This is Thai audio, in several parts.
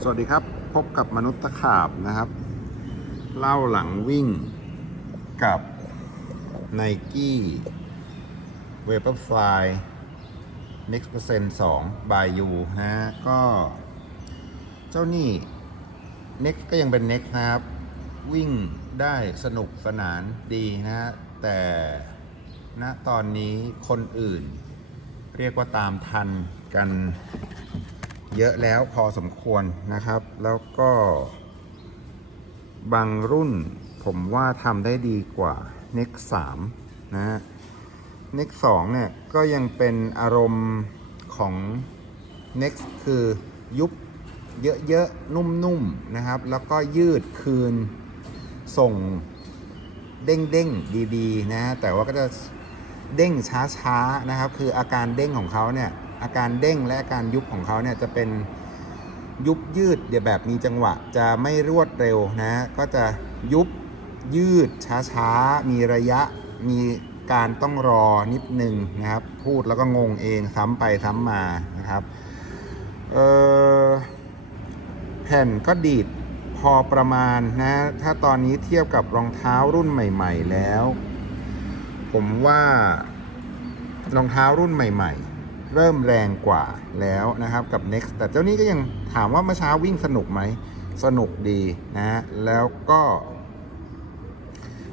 สวัสดีครับ พบกับมนุษย์ตะขาบนะครับ เล่าหลังวิ่งกับ n i กี้เวเปอร์ไฟ Next Percent 2 by you นะฮะ ก็ เจ้านี่ Next ก็ยังเป็น Next นะครับ วิ่งได้สนุกสนานดีนะฮะ แต่ณตอนนี้คนอื่น เรียกว่าตามทันกัน เยอะแล้วพอสมควรนะครับ แล้วก็ บางรุ่นผมว่าทำได้ดีกว่า Nex 3นะฮะ Next 2เนี่ย ก็ยังเป็นอารมณ์ของ Nex คือยุบเยอะๆ นุ่มๆ นะครับ แล้วก็ยืดคืนส่งเด้งๆ ดีๆ นะฮะแต่ว่าก็จะเด้งช้าๆ นะครับ คืออาการเด้งของเขาเนี่ย อาการเด้งและอาการยุบของเขาเนี่ยจะเป็นยุบยืดเดี๋ยวแบบมีจังหวะจะไม่รวดเร็วนะก็จะยุบยืดช้าๆ มีระยะมีการต้องรอนิดนึงนะครับ พูดแล้วก็งงเองซ้ำไปซ้ำมานะครับแผ่นก็ดีดพอประมาณนะ ถ้าตอนนี้เทียบกับรองเท้ารุ่นใหม่ ๆ แล้ว ผมว่ารองเท้ารุ่นใหม่ ๆ เริ่มแรงกว่าแล้วนะครับกับ Next แต่เจ้านี้ก็ยังถามว่าเมื่อเช้าวิ่งสนุกไหม สนุกดีนะแล้วก็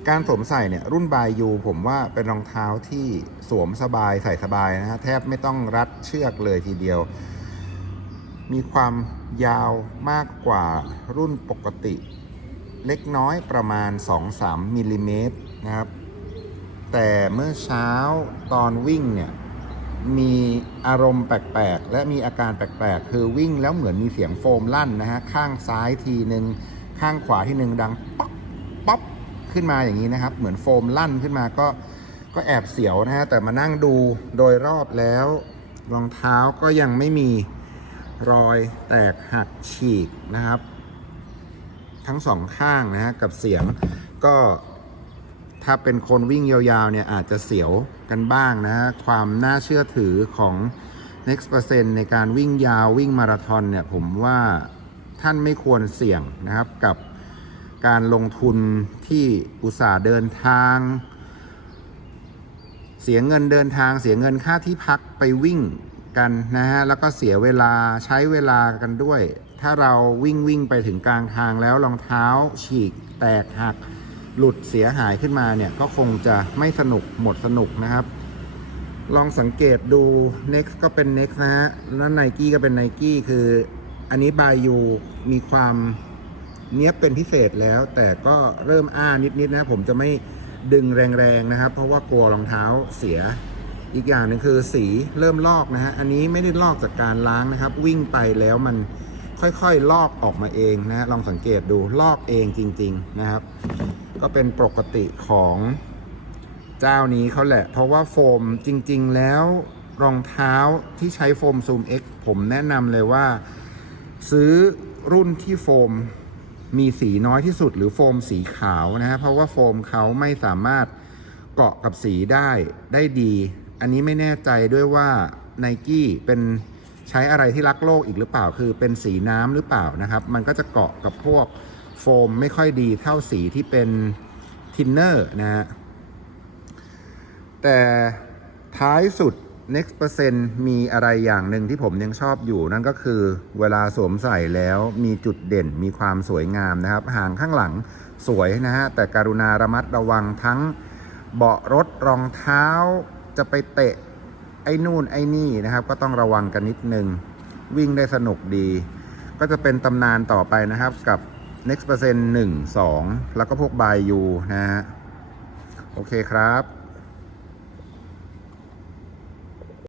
การสวมใส่เนี่ยรุ่นบายยูผมว่าเป็นรองเท้าที่สวมสบายใส่สบายนะฮะแทบไม่ต้องรัดเชือกเลยทีเดียว มีความยาวมากกว่ารุ่นปกติ เล็กน้อยประมาณ 2-3มิลลิเมตรนะครับแต่เมื่อเช้าตอนวิ่งเนี่ยมี อารมณ์แปลกๆ และมีอาการแปลกๆ คือวิ่งแล้วเหมือนมีเสียงโฟมลั่นนะฮะ ข้างซ้ายทีหนึ่งข้างขวาทีหนึ่งดังป๊อกป๊อกขึ้นมาอย่างนี้นะครับ เหมือนโฟมลั่นขึ้นมาก็ก็แอบเสียวนะฮะ แต่มานั่งดูโดยรอบแล้ว รองเท้าก็ยังไม่มีรอยแตกหักฉีกนะครับ ทั้งสองข้างนะฮะกับเสียงก็ ถ้าเป็นคนวิ่งยาวๆเนี่ยอาจจะเสียวกันบ้างนะฮะความน่าเชื่อถือของ Next Percent ในการวิ่งยาววิ่งมาราธอนเนี่ยผมว่าท่านไม่ควรเสี่ยงนะครับกับการลงทุนที่อุตสาห์เดินทาง เสียเงินเดินทางเสียเงินค่าที่พักไปวิ่งกันนะฮะแล้วก็เสียเวลาใช้เวลากันด้วย ถ้าเราวิ่งวิ่งไปถึงกลางทางแล้วรองเท้าฉีกแตกหัก หลุดเสียหายขึ้นมาเนี่ยก็คงจะไม่สนุกหมดสนุกนะครับ ลองสังเกตดู Next ก็เป็น Next นะฮะแล้ว Nike ก็เป็น Nike คืออันนี้บายูมีความเนี้ยเป็นพิเศษแล้ว แต่ก็เริ่มอ้านิดๆนะผมจะไม่ดึงแรงๆนะครับ เพราะว่ากลัวรองเท้าเสียอีกอย่างหนึ่งคือสีเริ่มลอกนะฮะอันนี้ไม่ได้ลอกจากการล้างนะครับ วิ่งไปแล้วมัน ค่อยๆ ลอกออกมาเองนะลองสังเกตดูลอกเองจริง ๆนะครับ ก็เป็นปกติของเจ้านี้เขาแหละ เพราะว่าโฟมจริง ๆ แล้วรองเท้าที่ใช้โฟมซูม X ผมแนะนำเลยว่า ซื้อรุ่นที่โฟมมีสีน้อยที่สุด หรือโฟมสีขาวนะฮะเพราะว่าโฟมเขาไม่สามารถเกาะกับสีได้ได้ดี อันนี้ไม่แน่ใจด้วยว่า n i กี้เป็น ใช้อะไรที่รักโลกอีกหรือเปล่า คือเป็นสีน้ำหรือเปล่านะครับ มันก็จะเกาะกับพวกโฟมไม่ค่อยดีเท่าสีที่เป็นทินเนอร์นะฮะ แต่ท้ายสุด next percent มีอะไรอย่างหนึ่งที่ผมยังชอบอยู่ นั่นก็คือเวลาสวมใส่แล้วมีจุดเด่นมีความสวยงามนะครับ หางข้างหลังสวยนะฮะ แต่การุณาระมัดระวังทั้งเบาะรถรองเท้าจะไปเตะ ไอ้นู่นไอ้นี่นะครับ ก็ต้องระวังกันนิดนึง วิ่งได้สนุกดี ก็จะเป็นตำนานต่อไปนะครับกับ next percent 1 2 แล้วก็พวกบายยูนะฮะ โอเคครับ